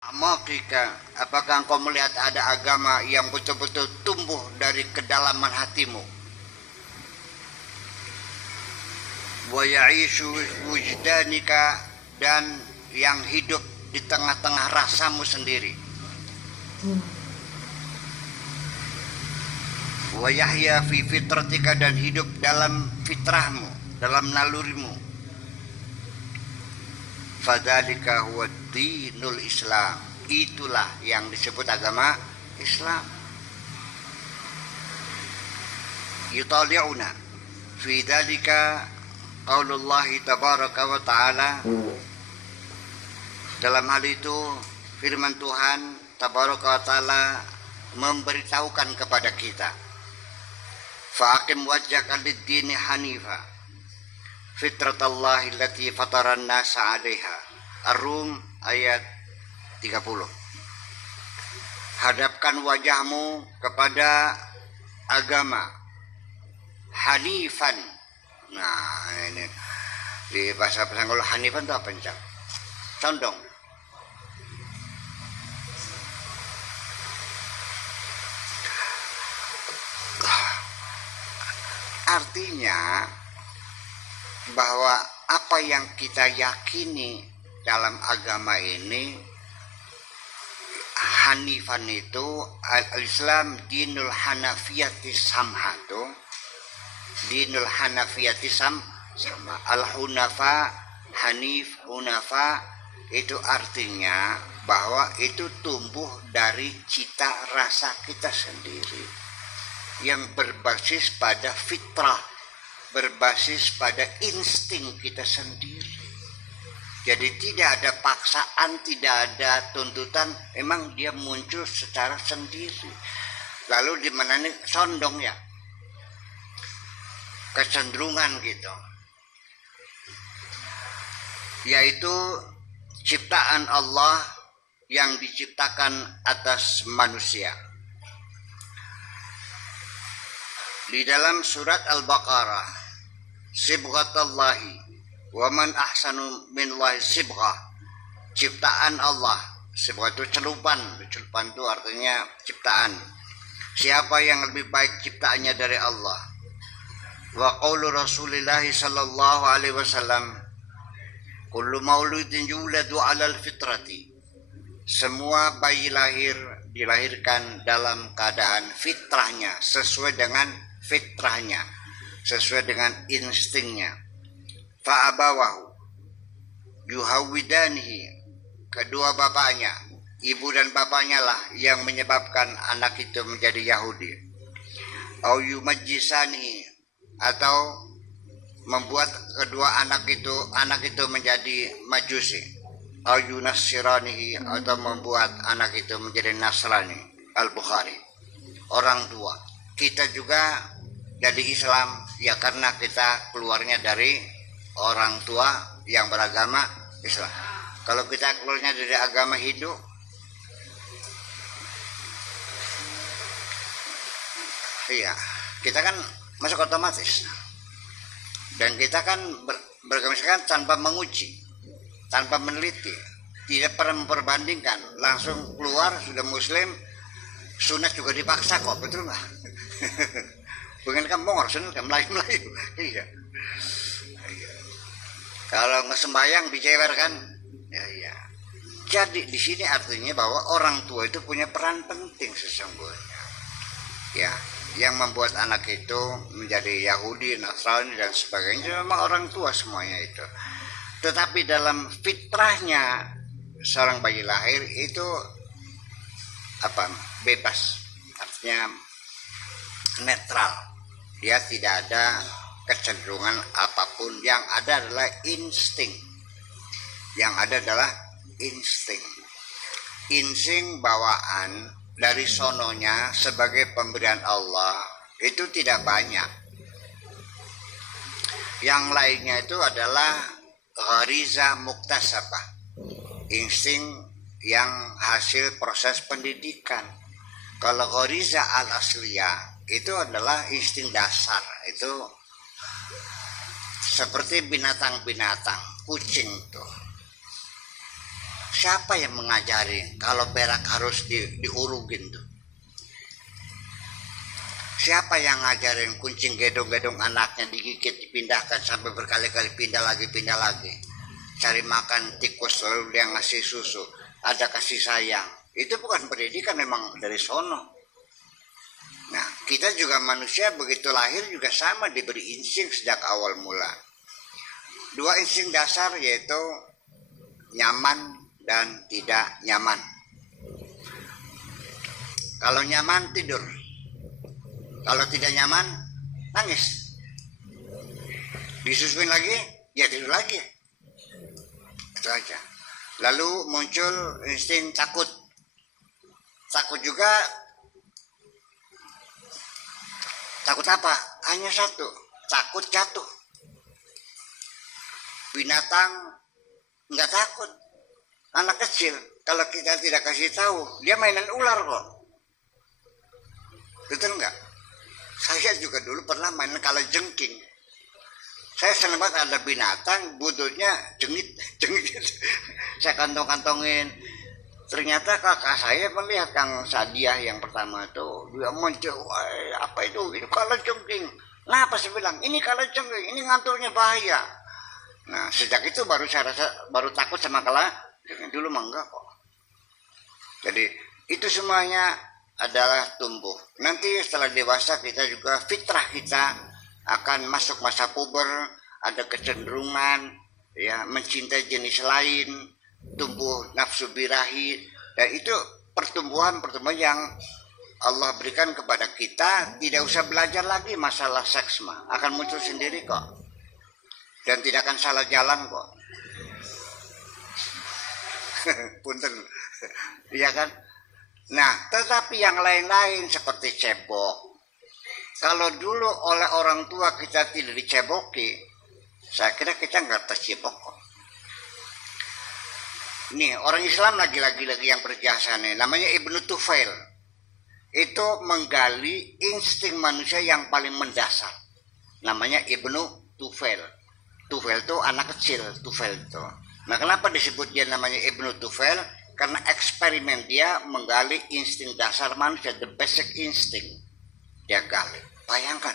Amakika, apakah engkau melihat ada agama yang betul-betul tumbuh dari kedalaman hatimu? Wa ya'ishu wujdanika, dan yang hidup di tengah-tengah rasamu sendiri. Wa yahya fi fitratika, dan hidup dalam fitrahmu, dalam nalurimu. Fadzalika huwa dinul Islam, itulah yang disebut agama Islam. Yutali'una fi dzalika qaulullah tabaraka wa ta'ala, dalam hal itu firman Tuhan tabaraka wa ta'ala memberitahukan kepada kita, fa'aqim wajhaka lid-dini hanifa fitratallahi allati fataran nasa 'alaiha. Ar-Rum ayat 30. Hadapkan wajahmu kepada agama hanifan. Nah, ini di bahasa Pesanggalu hanifan itu apa, Cak? Condong. Artinya bahwa apa yang kita yakini dalam agama ini, hanifan itu al-Islam dinul hanafiyati samha, tuh dinul hanafiyati sama al-hunafa, hanif, hunafa, itu artinya bahwa itu tumbuh dari cita rasa kita sendiri yang berbasis pada fitrah, berbasis pada insting kita sendiri. Jadi tidak ada paksaan, tidak ada tuntutan, memang dia muncul secara sendiri. Lalu di mana nih condong ya, kecenderungan gitu, yaitu ciptaan Allah yang diciptakan atas manusia. Di dalam surat Al-Baqarah, sibghatallahi wa man ahsanu minallahi sibghah, ciptaan Allah. Sibghah itu celupan itu artinya ciptaan. Siapa yang lebih baik ciptaannya dari Allah? Wa qaulu Rasulillah sallallahu alaihi wasallam, kullu mauludin yuladu 'alal fitrati. Semua bayi lahir dilahirkan dalam keadaan fitrahnya, sesuai dengan fitrahnya, sesuai dengan instingnya. Fa'abawahu yuhawidanihi, kedua bapaknya, ibu dan bapaknya lah yang menyebabkan anak itu menjadi Yahudi. Au yumajjisani, atau membuat kedua anak itu menjadi Majusi. Au yunassiranihi, atau membuat anak itu menjadi Nasrani. Al-Bukhari. Orang tua. Kita juga jadi Islam ya karena kita keluarnya dari orang tua yang beragama Islam. Kalau kita keluarnya dari agama Hindu, iya, kita kan masuk otomatis. Dan kita kan beragama Islam tanpa menguji, tanpa meneliti, tidak pernah memperbandingkan, langsung keluar sudah Muslim. Sunat juga dipaksa kok, betul nggak? Bukan kan mongor, sunat kan Melayu. Iya. Kalau ngesembayang dicewer kan, ya. Jadi di sini artinya bahwa orang tua itu punya peran penting sesungguhnya. Ya, yang membuat anak itu menjadi Yahudi, Nasrani dan sebagainya memang orang tua semuanya itu. Tetapi dalam fitrahnya seorang bayi lahir itu bebas, artinya netral. Dia tidak ada kecenderungan apapun, yang ada adalah insting. Yang ada adalah insting bawaan dari sononya sebagai pemberian Allah itu tidak banyak. Yang lainnya itu adalah ghariza muktasabah, insting yang hasil proses pendidikan. Kalau ghariza al-asliyah itu adalah insting dasar, itu seperti binatang-binatang, kucing tuh. Siapa yang mengajari kalau berak harus diurugin tuh? Siapa yang ngajarin kucing gedong-gedong anaknya digigit, dipindahkan sampai berkali-kali pindah lagi, cari makan tikus lalu dia ngasih susu, ada kasih sayang. Itu bukan pendidikan, memang dari sono. Nah, kita juga manusia begitu lahir juga sama, diberi insting sejak awal mula. Dua insting dasar, yaitu nyaman dan tidak nyaman. Kalau nyaman tidur, kalau tidak nyaman nangis. Disusuin lagi, ya tidur lagi. Itu aja. Lalu muncul insting takut. Takut juga. Takut apa? Hanya satu, takut jatuh. Binatang nggak takut. Anak kecil, kalau kita tidak kasih tahu, dia mainan ular kok. Betul nggak? Saya juga dulu pernah main kalajengking. Saya senang banget ada binatang, buntutnya jengit. Saya kantong-kantongin. Ternyata kakak saya melihat Kang Sadiah yang pertama itu, dia muncul, apa itu kalajengking. Nah, apa saya bilang, ini kalajengking, ini nganturnya bahaya. Nah, sejak itu baru saya rasa, baru takut sama kalajengking. Dulu mah enggak kok. Jadi itu semuanya adalah tumbuh. Nanti setelah dewasa kita juga, fitrah kita akan masuk masa puber, ada kecenderungan ya mencintai jenis lain, tumbuh nafsu birahi, dan itu pertumbuhan yang Allah berikan kepada kita. Tidak usah belajar lagi masalah seks mah, akan muncul sendiri kok, dan tidak akan salah jalan kok. Punten, iya kan? Nah, tetapi yang lain-lain seperti cebok, kalau dulu oleh orang tua kita tidak diceboki, saya kira kita nggak tercebok kok. Nih, orang Islam lagi-lagi yang berjasa nih, namanya Ibnu Tufail. Itu menggali insting manusia yang paling mendasar. Namanya Ibnu Tufail. Tufail itu anak kecil, Tufail itu. Nah, kenapa disebut dia namanya Ibnu Tufail? Karena eksperimen dia menggali insting dasar manusia, the basic instinct. Dia gali. Bayangkan,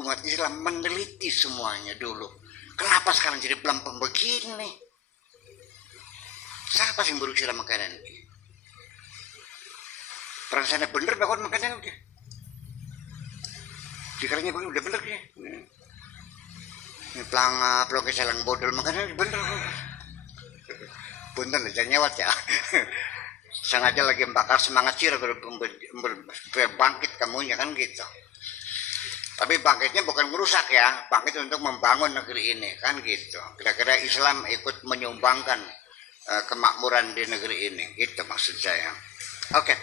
umat Islam meneliti semuanya dulu. Kenapa sekarang jadi pelempem begini? Siapa sih yang berusaha makanan ini? Perasaannya bener bakal makanan ini. Pikirannya udah bener ya. Ini pelangap, pelongke selang bodol makanan bener. Punten aja nyawat ya. Sengaja lagi membakar semangat sih berbangkit kamunya kan gitu. Tapi bangkitnya bukan merusak ya, bangkit untuk membangun negeri ini kan gitu. Kira-kira Islam ikut menyumbangkan kemakmuran di negeri ini, gitu maksud saya. Oke.